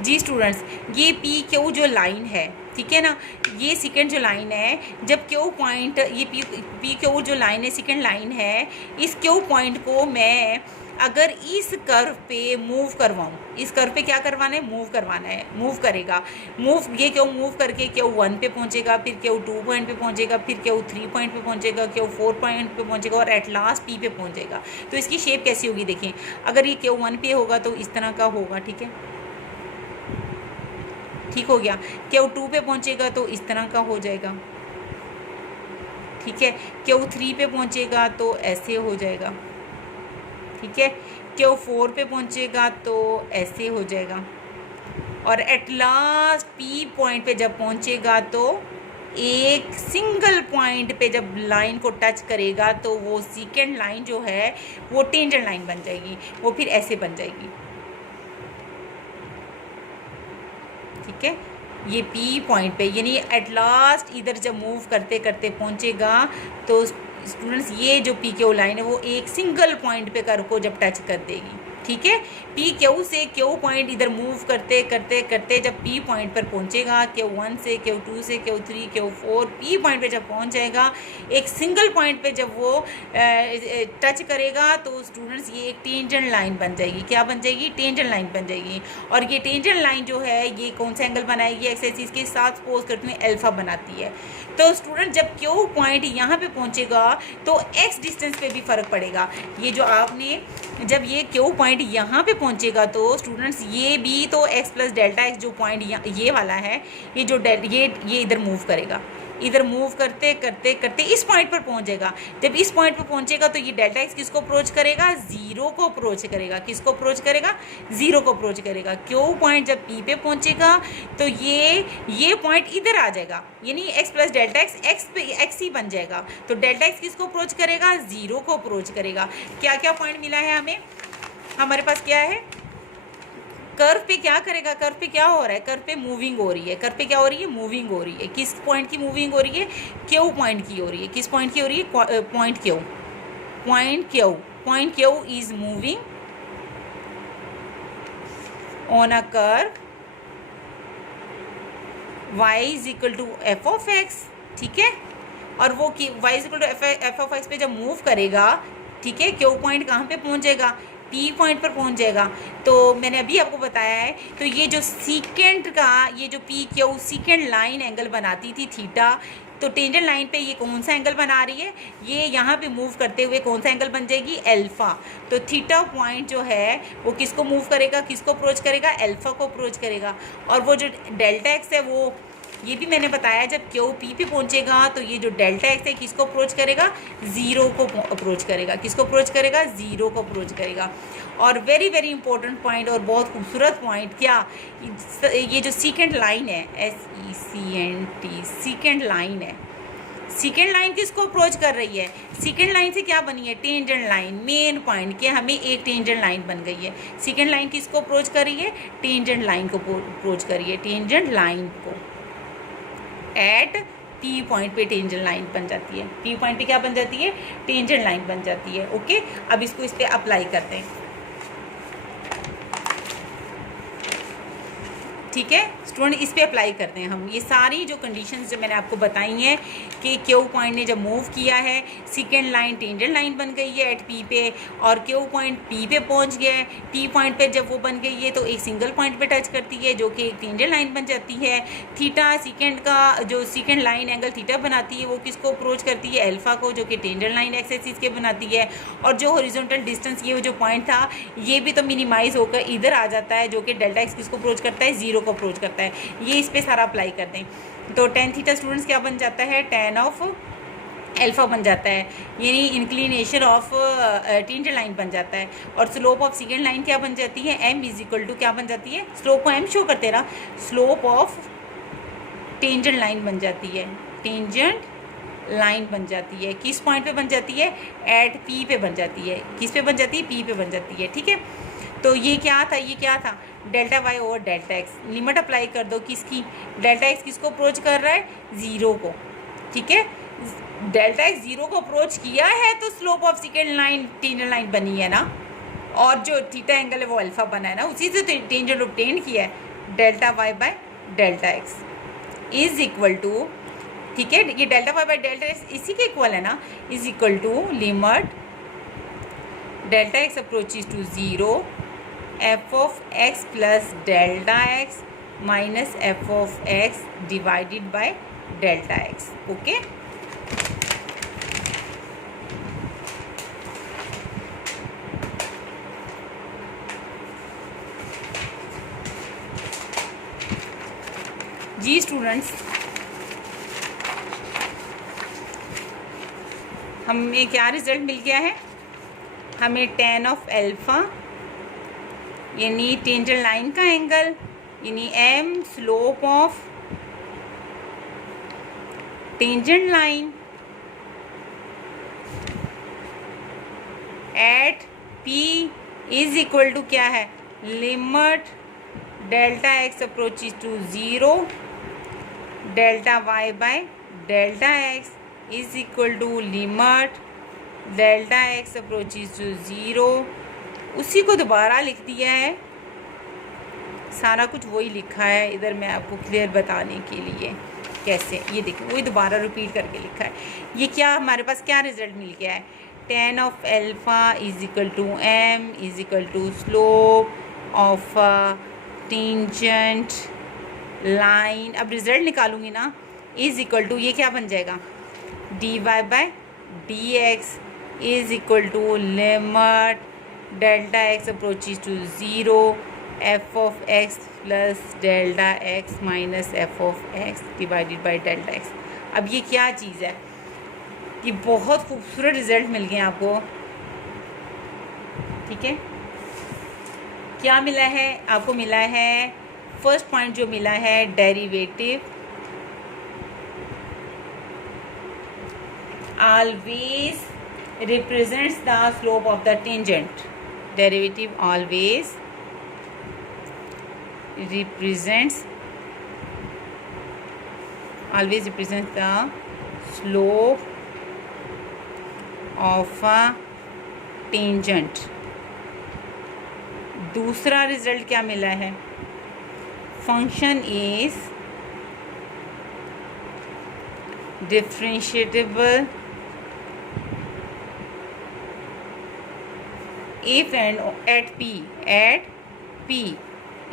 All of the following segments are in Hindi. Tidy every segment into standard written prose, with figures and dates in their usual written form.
जी स्टूडेंट्स, ये पी क्यू जो लाइन है, ठीक है ना, ये सेकेंड जो लाइन है, जब क्यू पॉइंट, ये पी क्यू जो लाइन है सेकेंड लाइन है, इस क्यू पॉइंट को मैं अगर इस कर्व पे मूव करवाऊँ, इस कर्व पे क्या करवाना है, मूव करवाना है, मूव करेगा, मूव ये क्यू मूव करके क्यू 1 पे पहुंचेगा, फिर क्यू 2 पॉइंट पे पहुंचेगा, फिर क्यू 3 पॉइंट पे पहुंचेगा, क्यू 4 पॉइंट पे पहुंचेगा और एट लास्ट पी पे पहुंचेगा। तो इसकी शेप कैसी होगी देखिए, अगर ये क्यू 1 पे होगा तो इस तरह का होगा, ठीक है, ठीक हो गया। क्यू 2 पे पहुंचेगा तो इस तरह का हो जाएगा, ठीक है। क्यू 3 पे पहुंचेगा तो ऐसे हो जाएगा, ठीक है। क्यू 4 पे पहुंचेगा तो ऐसे हो जाएगा, और एट लास्ट पी पॉइंट पे जब पहुंचेगा तो एक सिंगल पॉइंट पे जब लाइन को टच करेगा तो वो सेकेंड लाइन जो है वो टेंजेंट लाइन बन जाएगी, वो फिर ऐसे बन जाएगी, ठीक है। ये पी पॉइंट पे यानी एट लास्ट इधर जब मूव करते करते पहुंचेगा तो स्टूडेंट्स ये जो पी क्यू लाइन है वो एक सिंगल पॉइंट पे कर्व को जब टच कर देगी, ठीक है। पी क्यू से क्यू पॉइंट इधर मूव करते करते करते जब पी पॉइंट पर पहुंचेगा, क्यू 1 से क्यू 2 से क्यू 3 क्यू 4 पी पॉइंट पे जब पहुंच जाएगा, एक सिंगल पॉइंट पे जब वो टच करेगा तो स्टूडेंट्स ये एक टेंजेंट लाइन बन जाएगी। क्या बन जाएगी? टेंजेंट लाइन बन जाएगी। और ये टेंजेंट लाइन जो है ये कौन सा एंगल बनाएगी? एक्स एक्सिस के साथ सपोज करती हूँ अल्फा बनाती है। तो स्टूडेंट जब क्यू पॉइंट यहाँ पे पहुँचेगा तो एक्स डिस्टेंस पे भी फ़र्क पड़ेगा। ये जो आपने जब ये क्यू पॉइंट यहाँ पे पहुँचेगा तो स्टूडेंट्स ये भी तो एक्स प्लस डेल्टा एक्स जो पॉइंट ये वाला है, ये जो ये इधर मूव करेगा, इधर मूव करते करते करते इस पॉइंट पर पहुँच जाएगा। जब इस पॉइंट पर पहुँचेगा तो ये डेल्टा एक्स किसको अप्रोच करेगा? ज़ीरो को अप्रोच करेगा। किसको अप्रोच करेगा? ज़ीरो को अप्रोच करेगा। क्यू पॉइंट जब पी पे पहुँचेगा तो ये पॉइंट इधर आ जाएगा, यानी एक्स प्लस डेल्टा एक्स पे एक्स ही बन जाएगा। तो डेल्टा एक्स किसको अप्रोच करेगा? ज़ीरो को अप्रोच करेगा। क्या क्या पॉइंट मिला है हमें? हमारे पास क्या है? कर्व पे क्या करेगा? कर्व पे क्या हो रहा है? कर्व पे मूविंग हो रही है। कर्व पे क्या हो रही है? मूविंग हो रही है। किस पॉइंट की मूविंग हो रही है? क्यू पॉइंट की हो रही है। किस पॉइंट की हो रही है? Point Q. Point Q is moving on a curve y is equal to f of x, ठीक है। और वो y is equal to f of x पे जब मूव करेगा, ठीक है, क्यू पॉइंट कहाँ पे पहुँच जाएगा? पी पॉइंट पर पहुंच जाएगा। तो मैंने अभी आपको बताया है, तो ये जो सीकेंट का ये जो P Q secant line angle बनाती थी थीटा, तो टेंजेंट लाइन पे ये कौन सा एंगल बना रही है? ये यहाँ पे मूव करते हुए कौन सा एंगल बन जाएगी? अल्फा। तो थीटा पॉइंट जो है वो किसको मूव करेगा? किसको अप्रोच करेगा? अल्फा को अप्रोच करेगा। और वो जो डेल्टा एक्स है वो ये भी मैंने बताया, जब क्यू पी पे पहुंचेगा तो ये जो डेल्टा एक्स है किसको अप्रोच करेगा? ज़ीरो को अप्रोच करेगा। किसको अप्रोच करेगा? ज़ीरो को अप्रोच करेगा। और वेरी वेरी इंपॉर्टेंट पॉइंट और बहुत खूबसूरत पॉइंट, क्या ये जो सीकेंट लाइन है, SECNT सीकेंट लाइन है, सीकेंट लाइन किसको अप्रोच कर रही है? सीकेंट लाइन से क्या बनी है? Tangent line. मेन पॉइंट कि हमें एक टेंजेंट लाइन बन गई है। सीकेंट लाइन किसको अप्रोच कर रही है? टेंजेंट लाइन को अप्रोच कर रही है, टेंजेंट लाइन को। एट पी पॉइंट पे टेंजेंट लाइन बन जाती है। पी पॉइंट पे क्या बन जाती है? टेंजेंट लाइन बन जाती है। ओके, अब इसको इस पे अप्लाई करते हैं, ठीक है स्टूडेंट, इस पे अप्लाई करते हैं हम। ये सारी जो कंडीशंस जो मैंने आपको बताई हैं कि क्यू पॉइंट ने जब मूव किया है, सेकेंड लाइन टेंजेंट लाइन बन गई है एट पी पे, और क्यू पॉइंट पी पे पहुंच गया है। पी पॉइंट पे जब वो बन गई है तो एक सिंगल पॉइंट पे टच करती है जो कि एक टेंजेंट लाइन बन जाती है। थीटा सेकेंड का जो सेकेंड लाइन एंगल थीटा बनाती है वो किसको अप्रोच करती है? अल्फा को, जो कि टेंजेंट लाइन एक्स एक्सिस के बनाती है। और जो हॉरिजॉन्टल डिस्टेंस ये जो पॉइंट था ये भी तो मिनिमाइज होकर इधर आ जाता है, जो कि डेल्टा एक्स किसको अप्रोच करता है? ज़ीरो को अप्रोच करता है। ये इस पे सारा अप्लाई करते हैं। तो टेन थीटा स्टूडेंट्स क्या बन जाता है? टेन ऑफ अल्फा बन जाता है, यानी इंक्लिनेशन ऑफ टेंजेंट लाइन बन जाता है। और स्लोप ऑफ सेकेंड लाइन क्या बन जाती है? m इज इक्वल टू क्या बन जाती है? स्लोप को m शो करते रहा, स्लोप ऑफ टेंजेंट लाइन बन जाती है, टेंजेंट लाइन बन जाती है। किस पॉइंट पे बन जाती है? एट पी पे बन जाती है। किस पे बन जाती है? पी पे बन जाती है, ठीक है। तो ये क्या था? ये क्या था? Delta y over delta x. Limit apply कर दो किसकी? डेल्टा एक्स किसको अप्रोच कर रहा है? ज़ीरो को, ठीक है। डेल्टा एक्स ज़ीरो को अप्रोच किया है तो slope of second line tangent line बनी है ना, और जो थीटा एंगल है वो अल्फा बना है ना, उसी से तो टेंजेंट ऑब्टेन किया है। Delta y by delta x is equal to, ठीक है, ये delta y by delta x इसी के इक्वल है ना, is equal to limit delta x approaches to zero f of x plus delta x minus f of x divided by delta x. Okay, जी स्टूडेंट्स, हमें क्या रिजल्ट मिल गया है, हमें tan ऑफ अल्फ़ा यानी टेंजेंट लाइन का एंगल यानी m slope of tangent line at p is equal to क्या है, limit delta x approaches to zero delta y by delta x is equal to limit delta x approaches to zero. उसी को दोबारा लिख दिया है, सारा कुछ वही लिखा है इधर, मैं आपको क्लियर बताने के लिए कैसे, ये देखिए वही दोबारा रिपीट करके लिखा है। ये क्या हमारे पास क्या रिजल्ट मिल गया है, tan of alpha is equal to m is equal to slope of tangent line. अब रिजल्ट निकालूंगी ना, इज इक्वल टू ये क्या बन जाएगा, dy by dx is equal to limit delta x approaches to zero f of x plus delta x minus f of x divided by delta x. अब ये क्या चीज़ है, ये बहुत खूबसूरत रिजल्ट मिल गए आपको, ठीक है। क्या मिला है आपको, मिला है फर्स्ट पॉइंट जो मिला है derivative always represents the slope of the tangent, derivative always represents the slope of a tangent। दूसरा रिजल्ट क्या मिला है, function is differentiable if and at p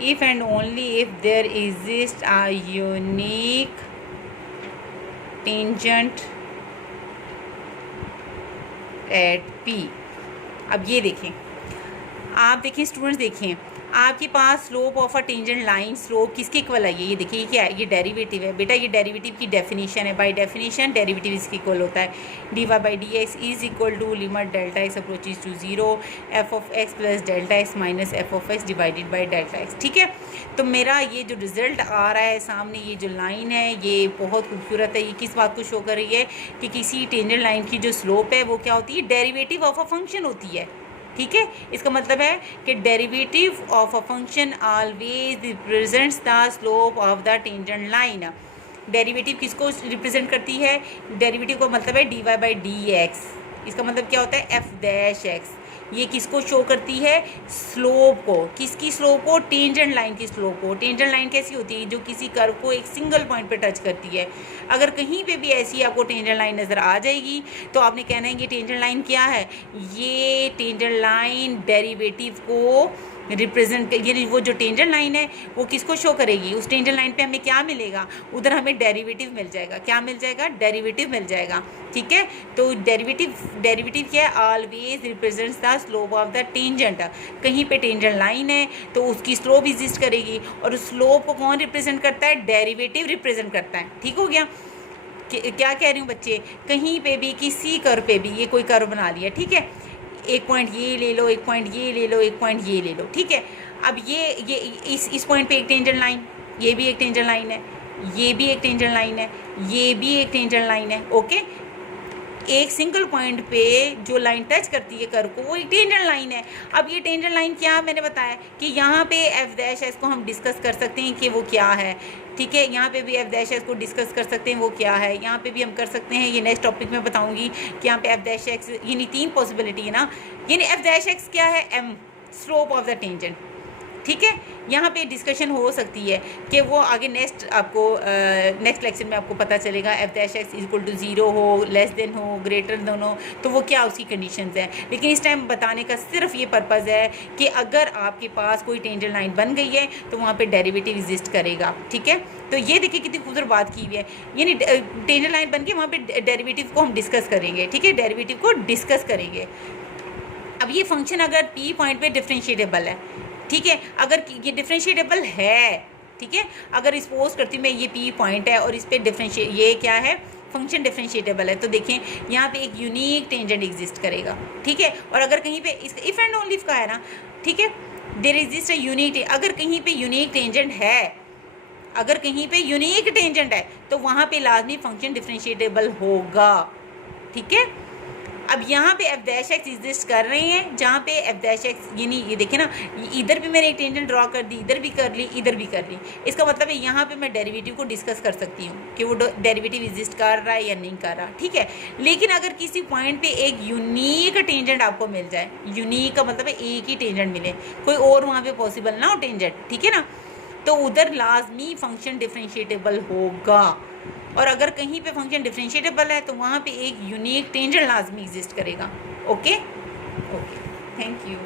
if and only if there exists a unique tangent at p। अब ये देखें, आप देखें स्टूडेंट्स, देखें आपके पास slope of a tangent line slope किसके इक्वल है, ये देखिए, ये क्या है, ये डेरिवेटिव है बेटा, ये डेरिवेटिव की डेफिनेशन है, बाय डेफिनेशन डेरिवेटिव इसके इक्वल होता है, d y by d x is equal to limit delta x approaches to zero f of x plus delta x minus f of x divided by delta x. ठीक है, तो मेरा ये जो रिजल्ट आ रहा है सामने, ये जो लाइन है ये बहुत खूबसूरत है। ये किस बात को शो कर रही है कि किसी टेंजेंट लाइन की जो स्लोप है वो क्या होती है, डेरिवेटिव ऑफ अ फंक्शन होती है। ठीक है, इसका मतलब है कि derivative of a function always represents the slope of the tangent line. Derivative किसको रिप्रेजेंट करती है, डेरिवेटिव का मतलब है d y by d x. इसका मतलब क्या होता है, एफ डैश एक्स। ये किसको शो करती है, स्लोप को। किसकी स्लोप को, टेंजेंट लाइन की स्लोप को। टेंजेंट लाइन कैसी होती है, जो किसी कर्व को एक सिंगल पॉइंट पे टच करती है। अगर कहीं पे भी ऐसी आपको टेंजेंट लाइन नज़र आ जाएगी तो आपने कहना है ये टेंजेंट लाइन क्या है, ये टेंजेंट लाइन डेरिवेटिव को रिप्रेजेंट, यानी वो जो टेंजेंट लाइन है वो किसको शो करेगी, उस टेंजेंट लाइन पे हमें क्या मिलेगा, उधर हमें डेरिवेटिव मिल जाएगा। क्या मिल जाएगा, डेरिवेटिव मिल जाएगा। ठीक है, तो डेरिवेटिव क्या है, always represents the slope of the tangent. कहीं पे टेंजेंट लाइन है तो उसकी स्लोप एग्जिस्ट करेगी, और उस स्लोप को कौन रिप्रेजेंट करता है, डेरिवेटिव रिप्रेजेंट करता है। ठीक हो गया, क्या कह रही हूँ बच्चे, कहीं पे भी किसी कर्व पे भी, ये कोई कर्व बना लिया, ठीक है, एक पॉइंट ये ले लो, एक पॉइंट ये ले लो, एक पॉइंट ये ले लो। ठीक है, अब ये इस पॉइंट पे एक टेंजेंट लाइन, ये भी एक टेंजेंट लाइन है, ये भी एक टेंजेंट लाइन है, ये भी एक टेंजेंट लाइन है। ओके, एक सिंगल पॉइंट पे जो लाइन टच करती है कर्व को वो एक टेंजेंट लाइन है। अब ये टेंजेंट लाइन क्या, मैंने बताया कि यहाँ पे एफ डैश एस को हम डिस्कस कर सकते हैं कि वो क्या है। ठीक है, यहाँ पे भी एफ डैश एस को डिस्कस कर सकते हैं वो क्या है, यहाँ पे भी हम कर सकते हैं। ये नेक्स्ट टॉपिक में बताऊंगी कि यहाँ पे एफ डैश एक्स, यानी तीन पॉसिबिलिटी है ना, यानी एफ डैश एक्स क्या है, m slope of the tangent. ठीक है, यहाँ पे डिस्कशन हो सकती है कि वो आगे नेक्स्ट लेक्चर में आपको पता चलेगा f dash x equal to 0 हो, लेस देन हो, ग्रेटर देन हो, तो वो क्या उसकी कंडीशंस हैं। लेकिन इस टाइम बताने का सिर्फ ये पर्पज़ है कि अगर आपके पास कोई टेंजेंट लाइन बन गई है तो वहाँ पे डेरिवेटिव एग्जिस्ट करेगा। ठीक है, तो ये देखिए कितनी खूबसूरत बात की हुई है, यानी टेंजेंट लाइन बन के वहाँ पे डेरिवेटिव को हम डिस्कस करेंगे। ठीक है, डेरिवेटिव को डिस्कस करेंगे। अब ये फंक्शन अगर पी पॉइंट पे डिफरेंशिएटेबल है, ठीक है, अगर ये डिफरेंशिएटेबल है, ठीक है, अगर सपोज करती हूँ मैं ये पी पॉइंट है और इस पर ये क्या है, फंक्शन डिफरेंशिएटेबल है, तो देखें यहाँ पे एक यूनिक टेंजेंट एग्जिस्ट करेगा। ठीक है, और अगर कहीं पे इफ एंड ओनली का है ना, ठीक है, देयर एग्जिस्ट अ यूनिक, अगर कहीं पे यूनिक टेंजेंट है, अगर कहीं पे यूनिक टेंजेंट है तो वहाँ पे लाजमी फंक्शन डिफरेंशिएटेबल होगा। ठीक है, अब यहाँ पे एफ डैश एक्स एग्जिस्ट कर रहे हैं, जहाँ पे एफ डैश एक्स यानी ये देखें ना, इधर भी मैंने एक टेंजेंट ड्रॉ कर दी, इधर भी कर ली, इधर भी कर ली। इसका मतलब है यहाँ पे मैं डेरिवेटिव को डिस्कस कर सकती हूँ कि वो डेरिवेटिव एग्जिस्ट कर रहा है या नहीं कर रहा। ठीक है, लेकिन अगर किसी पॉइंट पे एक यूनिक टेंजेंट आपको मिल जाए, यूनिक का मतलब है एक ही टेंजेंट मिले, कोई और वहाँ पे पॉसिबल ना हो टेंजेंट, ठीक है ना, तो उधर लाजमी फंक्शन डिफरेंशिएटेबल होगा। और अगर कहीं पे फंक्शन डिफरेंशिएटेबल है तो वहाँ पे एक यूनिक टेंजेंट लाजमी एग्जिस्ट करेगा। Okay, thank you.